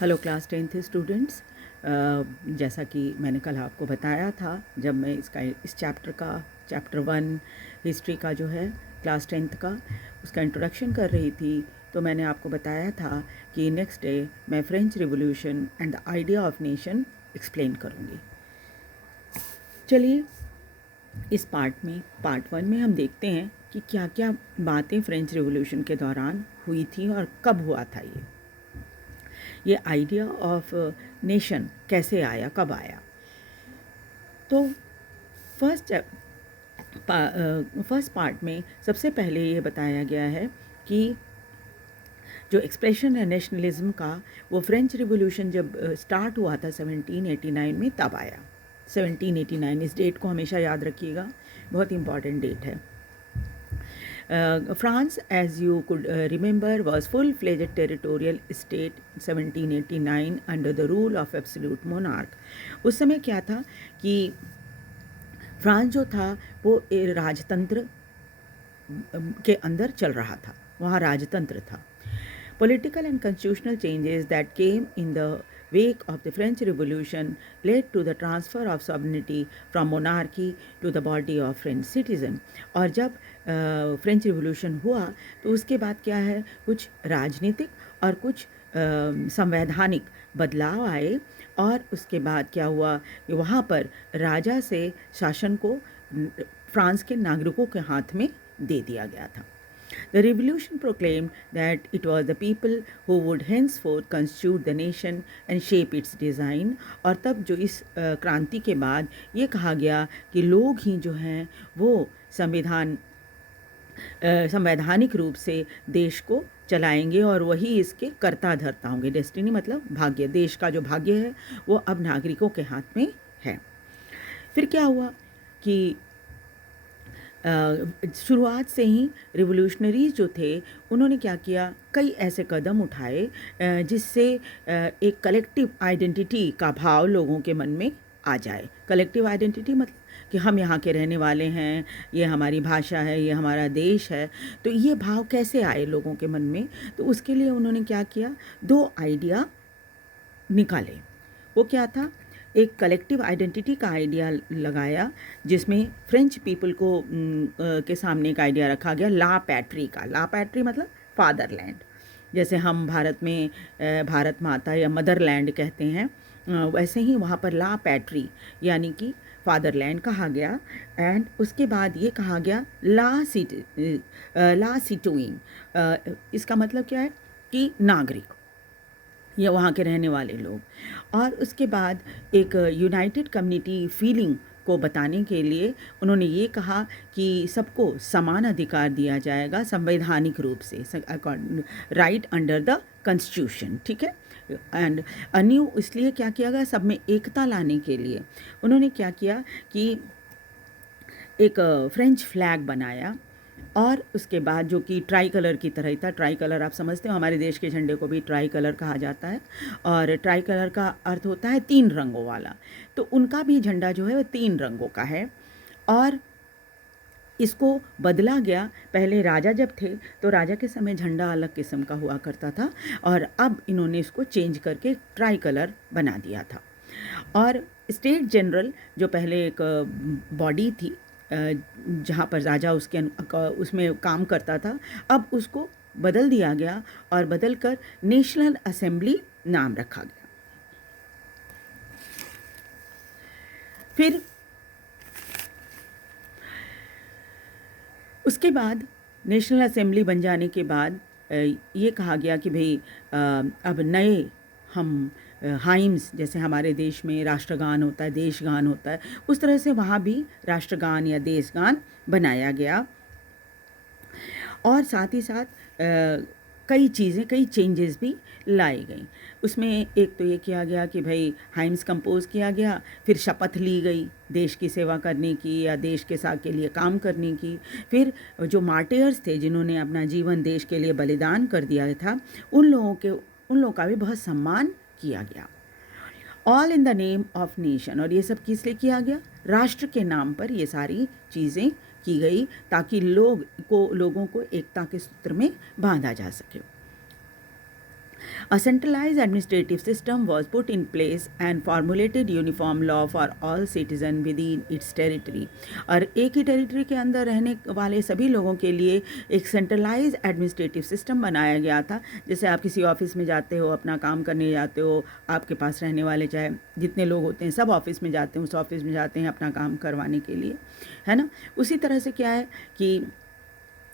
Hello class 10th students. जैसा कि मैंने कल आपको बताया था, जब मैं इस चैप्टर 1 हिस्ट्री का जो है क्लास 10th का उसका इंट्रोडक्शन कर रही थी, तो मैंने आपको बताया था कि नेक्स्ट डे मैं French revolution and the idea of nation explain करूँगी। चलिए, इस पार्ट 1 में हम देखते हैं कि क्या क्या बातें फ्रेंच रिवॉल्यूशन के दौरान हुई थी और कब हुआ था ये आइडिया ऑफ नेशन कैसे आया, कब आया। तो फर्स्ट पार्ट में सबसे पहले ये बताया गया है कि जो एक्सप्रेशन है नेशनलिज्म का, वो फ्रेंच रिवॉल्यूशन जब स्टार्ट हुआ था 1789 में, तब आया। 1789 इस डेट को हमेशा याद रखिएगा, बहुत इंपॉर्टेंट डेट है। France, as you could remember, was full-fledged territorial state 1789 under the rule of absolute monarch. उस समय क्या था कि फ्रांस जो था वो राजतंत्र के अंदर चल रहा था, वहाँ राजतंत्र था। Political and constitutional changes that came in the wake of the French Revolution led to the transfer of sovereignty from monarchy to the body of French citizen. और जब फ्रेंच रिवॉल्यूशन हुआ तो उसके बाद क्या है, कुछ राजनीतिक और कुछ संवैधानिक बदलाव आए, और उसके बाद क्या हुआ कि वहाँ पर राजा से शासन को फ्रांस के नागरिकों के हाथ में दे दिया गया था। The revolution proclaimed that it was the people who would henceforth constitute the nation and shape its design. और तब जो इस क्रांति के बाद ये कहा गया कि लोग ही जो हैं वो संवैधानिक रूप से देश को चलाएंगे और वही इसके कर्ता धर्ता होंगे। डेस्टिनी मतलब भाग्य, देश का जो भाग्य है वो अब नागरिकों के हाथ में है। फिर क्या हुआ कि शुरुआत से ही रिवोल्यूशनरीज जो थे उन्होंने क्या किया, कई ऐसे कदम उठाए जिससे एक कलेक्टिव आइडेंटिटी का भाव लोगों के मन में आ जाए। कलेक्टिव आइडेंटिटी मतलब कि हम यहाँ के रहने वाले हैं, ये हमारी भाषा है, ये हमारा देश है। तो ये भाव कैसे आए लोगों के मन में, तो उसके लिए उन्होंने क्या किया, 2 आइडिया निकाले। वो क्या था, एक कलेक्टिव आइडेंटिटी का आइडिया लगाया जिसमें फ्रेंच पीपल को के सामने एक आइडिया रखा गया ला पैट्री का। ला पैट्री मतलब फादरलैंड, जैसे हम भारत में भारत माता या मदरलैंड कहते हैं, वैसे ही वहाँ पर ला पैट्री यानी कि फादरलैंड कहा गया। एंड उसके बाद ये कहा गया ला सिटोइन। इसका मतलब क्या है कि नागरिक या वहाँ के रहने वाले लोग। और उसके बाद एक यूनाइटेड कम्युनिटी फीलिंग को बताने के लिए उन्होंने ये कहा कि सबको समान अधिकार दिया जाएगा संवैधानिक रूप से, राइट अंडर द कॉन्स्टिट्यूशन, ठीक है। एंड अन्यू इसलिए क्या किया गया, सब में एकता लाने के लिए उन्होंने क्या किया कि एक फ्रेंच फ्लैग बनाया, और उसके बाद जो कि ट्राई कलर की तरह ही था। ट्राई कलर आप समझते हो, हमारे देश के झंडे को भी ट्राई कलर कहा जाता है, और ट्राई कलर का अर्थ होता है 3 रंगों वाला। तो उनका भी झंडा जो है वो 3 रंगों का है। और इसको बदला गया, पहले राजा जब थे तो राजा के समय झंडा अलग किस्म का हुआ करता था, और अब इन्होंने इसको चेंज करके ट्राई कलर बना दिया था। और स्टेट जनरल जो पहले एक बॉडी थी जहाँ पर राजा उसमें काम करता था, अब उसको बदल दिया गया और बदलकर नेशनल असेंबली नाम रखा गया। फिर उसके बाद नेशनल असेंबली बन जाने के बाद ये कहा गया कि भाई अब नए हम हाइम्स, जैसे हमारे देश में राष्ट्रगान होता है, देशगान होता है, उस तरह से वहाँ भी राष्ट्रगान या देशगान बनाया गया। और साथ ही साथ कई चेंजेस भी लाई गई। उसमें एक तो ये किया गया कि भाई हाइम्स कंपोज किया गया, फिर शपथ ली गई देश की सेवा करने की या देश के साथ के लिए काम करने की। फिर जो मार्टियर्स थे जिन्होंने अपना जीवन देश के लिए बलिदान कर दिया था, उन लोगों का भी बहुत सम्मान किया गया। All in the name of nation. और ये सब किस लिए किया गया, राष्ट्र के नाम पर ये सारी चीज़ें की गई ताकि लोगों को एकता के सूत्र में बांधा जा सके। A centralized administrative system was put in place and formulated uniform law for all citizens within its territory. और एक ही टेरिटरी के अंदर रहने वाले सभी लोगों के लिए एक सेंट्रलाइज एडमिनिस्ट्रेटिव सिस्टम बनाया गया था। जैसे आप किसी ऑफिस में जाते हो, अपना काम करने जाते हो, आपके पास रहने वाले चाहे जितने लोग होते हैं सब ऑफिस में जाते हैं, उस ऑफिस में जाते हैं अपना काम करवाने के लिए, है ना। उसी तरह से क्या है कि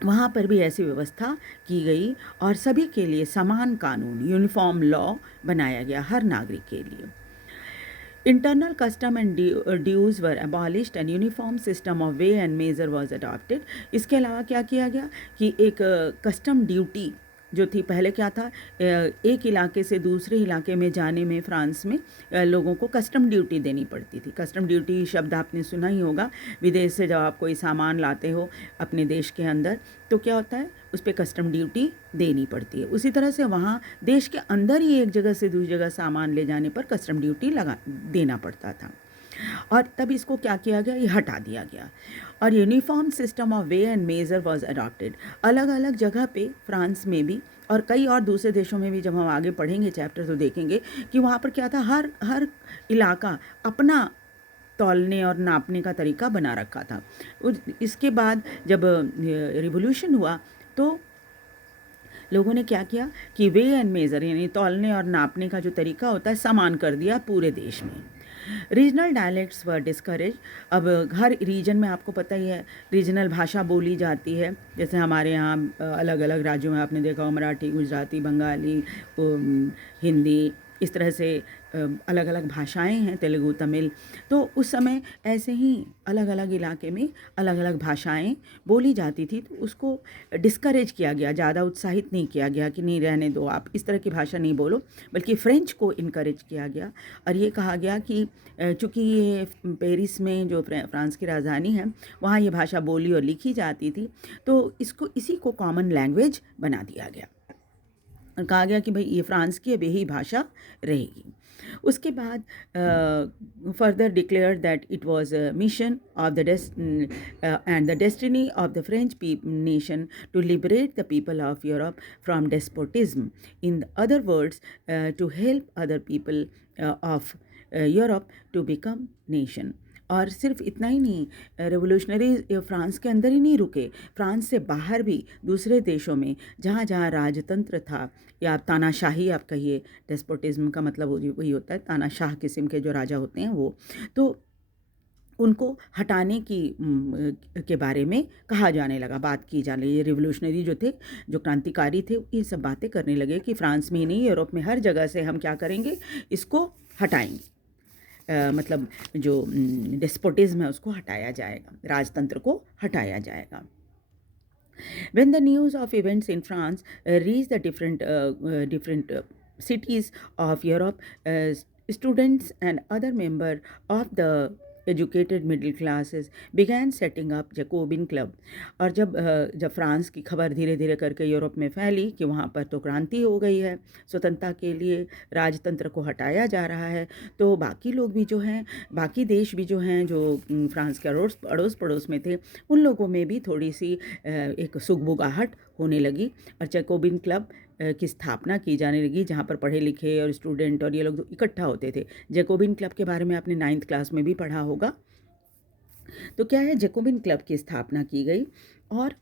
वहाँ पर भी ऐसी व्यवस्था की गई और सभी के लिए समान कानून, यूनिफॉर्म लॉ बनाया गया हर नागरिक के लिए। Internal custom and dues were abolished and uniform system of weigh and measure was adopted. इसके अलावा क्या किया गया कि एक कस्टम ड्यूटी जो थी, पहले क्या था, एक इलाके से दूसरे इलाके में जाने में फ्रांस में लोगों को कस्टम ड्यूटी देनी पड़ती थी। कस्टम ड्यूटी शब्द आपने सुना ही होगा। विदेश से जब आप कोई सामान लाते हो अपने देश के अंदर तो क्या होता है, उस पर कस्टम ड्यूटी देनी पड़ती है। उसी तरह से वहाँ देश के अंदर ही एक जगह से दूसरी जगह सामान ले जाने पर कस्टम ड्यूटी देना पड़ता था। और तब इसको क्या किया गया, ये हटा दिया गया और uniform system of weigh and measure was adopted. अलग अलग जगह पे फ्रांस में भी और कई और दूसरे देशों में भी जब हम आगे पढ़ेंगे चैप्टर तो देखेंगे कि वहाँ पर क्या था, हर इलाका अपना तौलने और नापने का तरीका बना रखा था। इसके बाद जब रिवॉल्यूशन हुआ तो लोगों ने क्या किया कि वे एंड मेज़र यानी तौलने और नापने का जो तरीका होता है समान कर दिया पूरे देश में। रीजनल डायलेक्ट्स वर डिस्करेज। अब हर रीजन में आपको पता ही है रीजनल भाषा बोली जाती है। जैसे हमारे यहाँ अलग अलग राज्यों में आपने देखा हो मराठी, गुजराती, बंगाली, हिंदी, इस तरह से अलग अलग भाषाएं हैं, तेलुगु, तमिल। तो उस समय ऐसे ही अलग अलग इलाके में अलग अलग भाषाएं बोली जाती थी, तो उसको डिस्करेज किया गया, ज़्यादा उत्साहित नहीं किया गया कि नहीं रहने दो, आप इस तरह की भाषा नहीं बोलो, बल्कि फ्रेंच को इनकरेज किया गया। और ये कहा गया कि चूँकि ये पेरिस में जो फ्रांस की राजधानी है वहाँ ये भाषा बोली और लिखी जाती थी, तो इसी को कॉमन लैंग्वेज बना दिया गया और कहा गया कि भाई ये फ्रांस की अब यही भाषा रहेगी। उसके बाद further declare that it was a mission of the and the destiny of the French nation to liberate the people of Europe from despotism, in other words to help other people of Europe to become nation. और सिर्फ इतना ही नहीं, revolutionary France के अंदर ही नहीं रुके, France से बाहर भी दूसरे देशों में जहाँ जहाँ राजतंत्र था या तानाशाही आप कहिए, डेस्पोटिज्म का मतलब वही होता है, तानाशाह किस्म के जो राजा होते हैं वो, तो उनको हटाने के बारे में कहा जाने लगा, बात की जाने लगी। रिवोल्यूशनरी जो थे, जो क्रांतिकारी थे, ये सब बातें करने लगे कि फ्रांस में ही नहीं यूरोप में हर जगह से हम क्या करेंगे, इसको हटाएंगे। मतलब जो डेस्पोटिज्म है उसको हटाया जाएगा, राजतंत्र को हटाया जाएगा। When the news of events in France reached the different cities of Europe, students and other members of the educated middle classes began setting up Jacobin club. और जब फ्रांस की खबर धीरे धीरे करके यूरोप में फैली कि वहाँ पर तो क्रांति हो गई है, स्वतंत्रता के लिए राजतंत्र को हटाया जा रहा है, तो बाकी लोग भी जो हैं, बाकी देश भी जो हैं, जो फ्रांस के अड़ोस पड़ोस में थे, उन लोगों में भी थोड़ी सी एक सुगबुगाहट होने लगी और जैकोबिन क्लब की स्थापना की जाने लगी, जहाँ पर पढ़े लिखे और स्टूडेंट और ये लोग इकट्ठा होते थे। जैकोबिन क्लब के बारे में आपने 9th क्लास में भी पढ़ा होगा। तो क्या है, जैकोबिन क्लब की स्थापना की गई और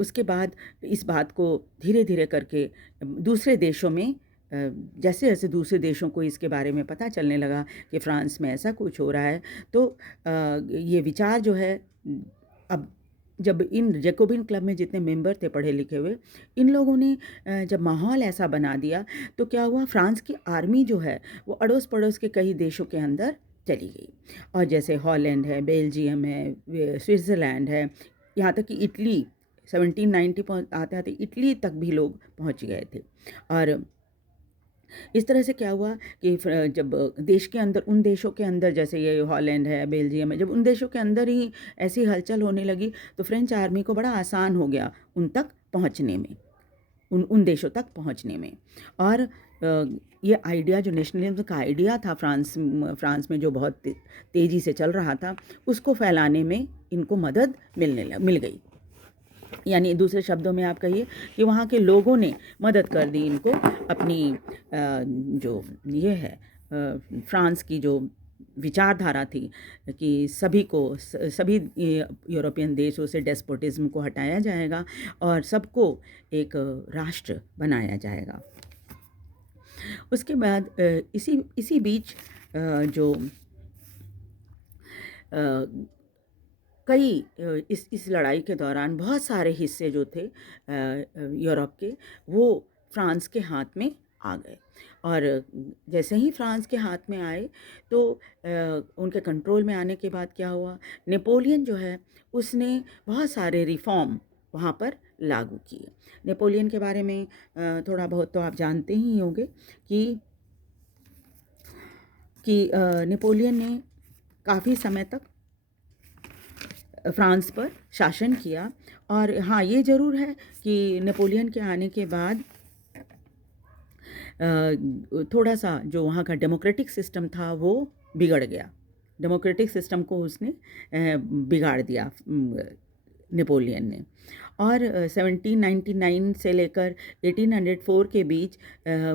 उसके बाद इस बात को धीरे धीरे करके दूसरे देशों में जैसे जैसे दूसरे देशों को इसके बारे में पता चलने लगा कि फ्रांस में ऐसा कुछ हो रहा है, तो ये विचार जो है, अब जब इन जैकोबिन क्लब में जितने मेंबर थे पढ़े लिखे हुए, इन लोगों ने जब माहौल ऐसा बना दिया तो क्या हुआ, फ्रांस की आर्मी जो है वो अड़ोस पड़ोस के कई देशों के अंदर चली गई। और जैसे हॉलैंड है, बेल्जियम है, स्विट्ज़रलैंड है, यहाँ तक कि इटली 1790 आते आते इटली तक भी लोग पहुँच गए थे। और इस तरह से क्या हुआ कि जब देश के अंदर, उन देशों के अंदर, जैसे ये हॉलैंड है, बेल्जियम है, जब उन देशों के अंदर ही ऐसी हलचल होने लगी तो फ्रेंच आर्मी को बड़ा आसान हो गया उन तक पहुंचने में, उन देशों तक पहुंचने में। और ये आइडिया, जो नेशनलिज्म का आइडिया था फ्रांस में जो बहुत तेज़ी से चल रहा था, उसको फैलाने में इनको मदद मिल गई। यानी दूसरे शब्दों में आप कहिए कि वहाँ के लोगों ने मदद कर दी इनको अपनी जो ये है फ्रांस की जो विचारधारा थी कि सभी को सभी यूरोपियन देशों से डेस्पोटिज्म को हटाया जाएगा और सबको एक राष्ट्र बनाया जाएगा। उसके बाद इसी इसी बीच जो कई इस लड़ाई के दौरान बहुत सारे हिस्से जो थे यूरोप के, वो फ्रांस के हाथ में आ गए। और जैसे ही फ्रांस के हाथ में आए तो उनके कंट्रोल में आने के बाद क्या हुआ, नेपोलियन जो है उसने बहुत सारे रिफॉर्म वहाँ पर लागू किए। नेपोलियन के बारे में थोड़ा बहुत तो आप जानते ही होंगे कि नेपोलियन ने काफ़ी समय तक फ्रांस पर शासन किया। और हाँ, ये ज़रूर है कि नेपोलियन के आने के बाद थोड़ा सा जो वहाँ का डेमोक्रेटिक सिस्टम था वो बिगड़ गया। डेमोक्रेटिक सिस्टम को उसने बिगाड़ दिया नेपोलियन ने। और 1799 से लेकर 1804 के बीच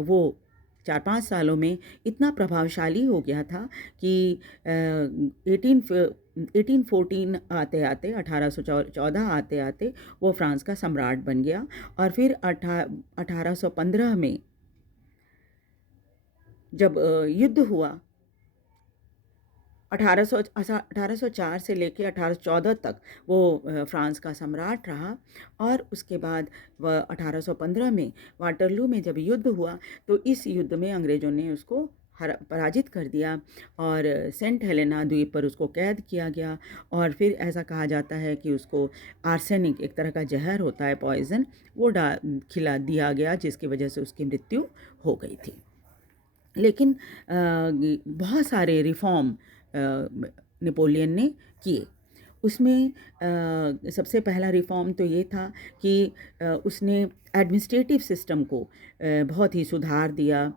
वो 4-5 सालों में इतना प्रभावशाली हो गया था कि 1814 आते आते 1814 आते आते वो फ्रांस का सम्राट बन गया। और फिर 1815 में जब युद्ध हुआ, 1804 से लेकर 1814 तक वो फ्रांस का सम्राट रहा। और उसके बाद वह 1815 में वाटरलू में जब युद्ध हुआ तो इस युद्ध में अंग्रेज़ों ने उसको पराजित कर दिया और सेंट हेलेना द्वीप पर उसको कैद किया गया। और फिर ऐसा कहा जाता है कि उसको आर्सेनिक, एक तरह का जहर होता है, पॉइज़न, वो खिला दिया गया, जिसकी वजह से उसकी मृत्यु हो गई थी। लेकिन बहुत सारे रिफॉर्म नेपोलियन ने किए। उसमें सबसे पहला रिफॉर्म तो ये था कि उसने एडमिनिस्ट्रेटिव सिस्टम को बहुत ही सुधार दिया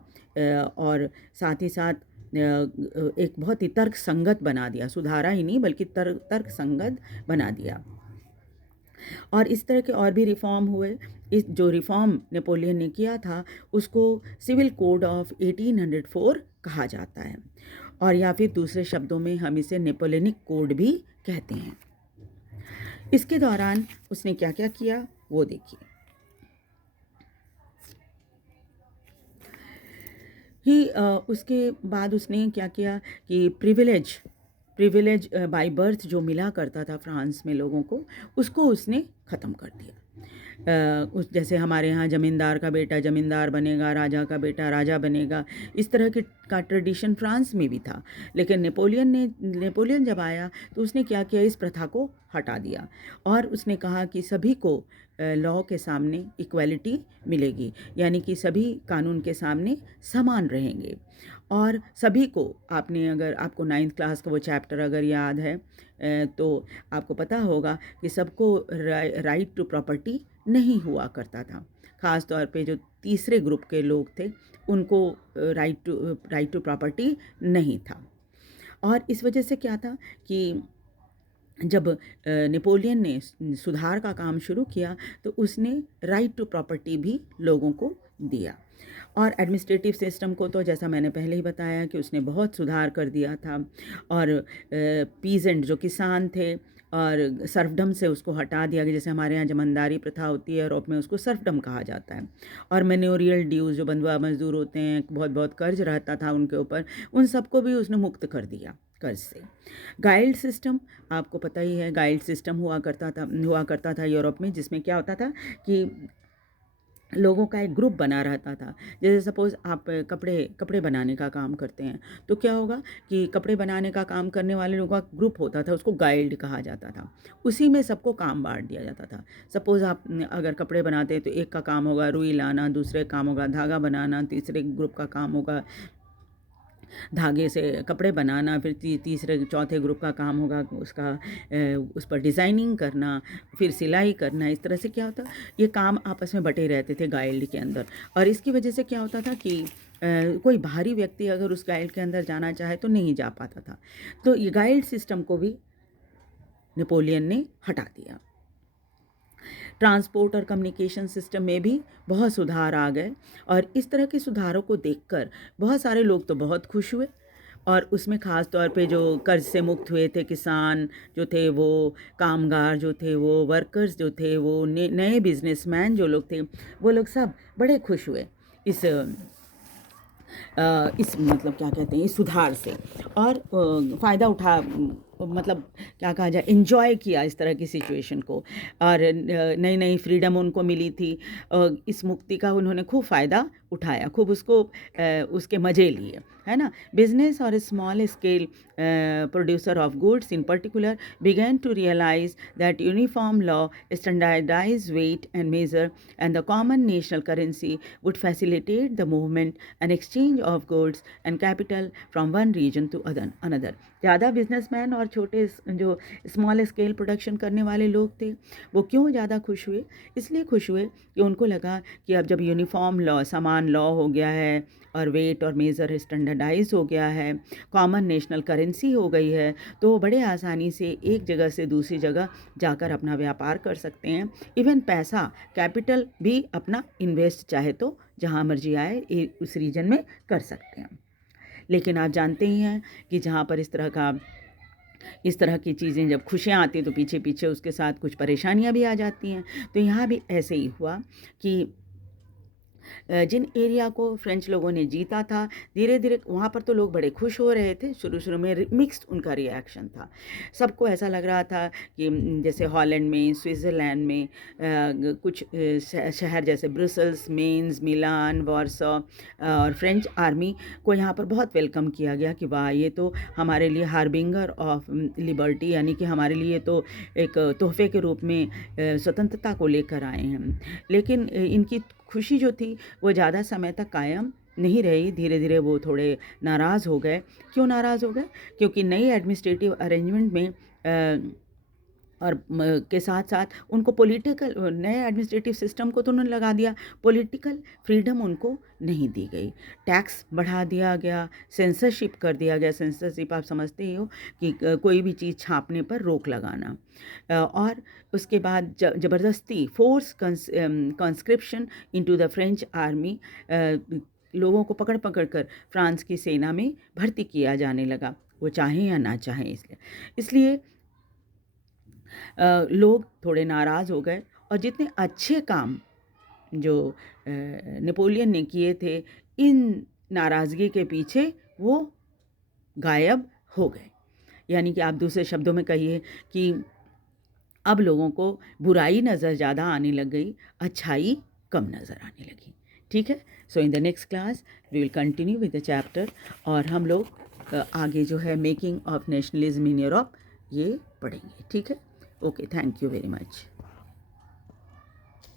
और साथ ही साथ एक बहुत ही तर्क संगत बना दिया। सुधारा ही नहीं बल्कि तर्क संगत बना दिया। और इस तरह के और भी रिफॉर्म हुए। इस जो रिफॉर्म नेपोलियन ने किया था उसको सिविल कोड ऑफ 1804 कहा जाता है, और या फिर दूसरे शब्दों में हम इसे नेपोलियनिक कोड भी कहते हैं। इसके दौरान उसने क्या क्या किया वो देखिए। उसके बाद उसने क्या किया कि प्रिविलेज बाय बर्थ जो मिला करता था फ्रांस में लोगों को, उसको उसने ख़त्म कर दिया। उस जैसे हमारे यहाँ ज़मींदार का बेटा ज़मींदार बनेगा, राजा का बेटा राजा बनेगा, इस तरह का ट्रेडिशन फ्रांस में भी था। लेकिन नेपोलियन जब आया तो उसने क्या किया, इस प्रथा को हटा दिया और उसने कहा कि सभी को लॉ के सामने इक्वालिटी मिलेगी, यानी कि सभी कानून के सामने समान रहेंगे। और सभी को अगर आपको 9th क्लास का वो चैप्टर अगर याद है तो आपको पता होगा कि सबको राइट टू प्रॉपर्टी नहीं हुआ करता था। ख़ास तौर पे जो तीसरे ग्रुप के लोग थे उनको राइट टू प्रॉपर्टी नहीं था। और इस वजह से क्या था कि जब नेपोलियन ने सुधार का काम शुरू किया तो उसने राइट टू प्रॉपर्टी भी लोगों को दिया। और एडमिनिस्ट्रेटिव सिस्टम को तो जैसा मैंने पहले ही बताया कि उसने बहुत सुधार कर दिया था। और पीजेंट जो किसान थे और सर्फडम से उसको हटा दिया गया। जैसे हमारे यहाँ जमींदारी प्रथा होती है, यूरोप में उसको सर्फडम कहा जाता है। और मैन्योरियल ड्यूज़ जो बंधुआ मजदूर होते हैं, बहुत बहुत कर्ज रहता था उनके ऊपर, उन सबको भी उसने मुक्त कर दिया कर्ज से। गाइल्ड सिस्टम, आपको पता ही है, गाइल्ड सिस्टम हुआ करता था यूरोप में, जिसमें क्या होता था कि लोगों का एक ग्रुप बना रहता था। जैसे सपोज़ आप कपड़े बनाने का काम करते हैं तो क्या होगा कि कपड़े बनाने का काम करने वाले लोगों का ग्रुप होता था, उसको गाइल्ड कहा जाता था। उसी में सबको काम बांट दिया जाता था। सपोज़ आप अगर कपड़े बनाते हैं तो एक का काम होगा रुई लाना, दूसरे का काम होगा धागा बनाना, तीसरे ग्रुप का काम होगा धागे से कपड़े बनाना, फिर तीसरे चौथे ग्रुप का काम होगा उस पर डिज़ाइनिंग करना, फिर सिलाई करना। इस तरह से क्या होता, ये काम आपस में बटे रहते थे गाइल्ड के अंदर। और इसकी वजह से क्या होता था कि कोई बाहरी व्यक्ति अगर उस गाइल्ड के अंदर जाना चाहे तो नहीं जा पाता था। तो ये गाइल्ड सिस्टम को भी नेपोलियन ने हटा दिया। ट्रांसपोर्ट और कम्युनिकेशन सिस्टम में भी बहुत सुधार आ गए और इस तरह के सुधारों को देखकर बहुत सारे लोग तो बहुत खुश हुए और उसमें ख़ास तौर पे जो कर्ज से मुक्त हुए थे किसान जो थे वो, कामगार जो थे वो, वर्कर्स जो थे वो, नए बिजनेसमैन जो लोग थे वो लोग सब बड़े खुश हुए इस इस मतलब क्या कहते हैं इस सुधार से और फ़ायदा उठा मतलब क्या कहा जाए एंजॉय किया इस तरह की सिचुएशन को और नई नई फ्रीडम उनको मिली थी। इस मुक्ति का उन्होंने खूब फ़ायदा उठाया, खूब उसको उसके मज़े लिए, है ना। बिजनेस और small scale producer of goods in particular began to realize that uniform law, standardized weight and measure, and the common national currency would facilitate the movement and exchange of goods and capital from one region to another. ज़्यादा businessman और छोटे जो small scale production करने वाले लोग थे वो क्यों ज़्यादा खुश हुए? इसलिए खुश हुए कि उनको लगा कि अब जब यूनिफॉर्म लॉ, समान लॉ हो गया है और वेट और मेज़र स्टैंडर्डाइज हो गया है, कॉमन नेशनल करेंसी हो गई है, तो वो बड़े आसानी से एक जगह से दूसरी जगह जाकर अपना व्यापार कर सकते हैं। इवन पैसा, कैपिटल भी अपना इन्वेस्ट चाहे तो जहाँ मर्जी आए उस रीजन में कर सकते हैं। लेकिन आप जानते ही हैं कि जहाँ पर इस तरह की चीज़ें जब खुशियाँ आती हैं तो पीछे पीछे उसके साथ कुछ परेशानियाँ भी आ जाती हैं। तो यहाँ भी ऐसे ही हुआ कि जिन एरिया को फ्रेंच लोगों ने जीता था, धीरे धीरे वहाँ पर तो लोग बड़े खुश हो रहे थे। शुरू शुरू में मिक्स्ड उनका रिएक्शन था। सबको ऐसा लग रहा था कि जैसे हॉलैंड में, स्विट्ज़रलैंड में कुछ शहर जैसे ब्रुसेल्स, मेंस, मिलान, वार्सो और फ्रेंच आर्मी को यहाँ पर बहुत वेलकम किया गया कि वाह, ये तो हमारे लिए हार्बिंगर ऑफ लिबर्टी, यानी कि हमारे लिए तो एक तोहफे के रूप में स्वतंत्रता को लेकर आए हैं। लेकिन इनकी खुशी जो थी वो ज़्यादा समय तक कायम नहीं रही। धीरे धीरे वो थोड़े नाराज़ हो गए। क्यों नाराज़ हो गए? क्योंकि नई एडमिनिस्ट्रेटिव अरेंजमेंट में के साथ साथ उनको पॉलिटिकल नए एडमिनिस्ट्रेटिव सिस्टम को तो उन्होंने लगा दिया, पॉलिटिकल फ्रीडम उनको नहीं दी गई। टैक्स बढ़ा दिया गया, सेंसरशिप कर दिया गया। सेंसरशिप आप समझते ही हो कि कोई भी चीज़ छापने पर रोक लगाना। और उसके बाद ज़बरदस्ती force conscription into the French army, लोगों को पकड़ पकड़ कर फ्रांस की सेना में भर्ती किया जाने लगा, वो चाहें या ना चाहें। इसलिए लोग थोड़े नाराज़ हो गए और जितने अच्छे काम जो नेपोलियन ने किए थे, इन नाराज़गी के पीछे वो गायब हो गए। यानी कि आप दूसरे शब्दों में कहिए कि अब लोगों को बुराई नज़र ज़्यादा आने लग गई, अच्छाई कम नज़र आने लगी। ठीक है। So in the next class we will continue with the chapter और हम लोग आगे जो है making of nationalism in Europe ये पढ़ेंगे। ठीक है। Okay, thank you very much.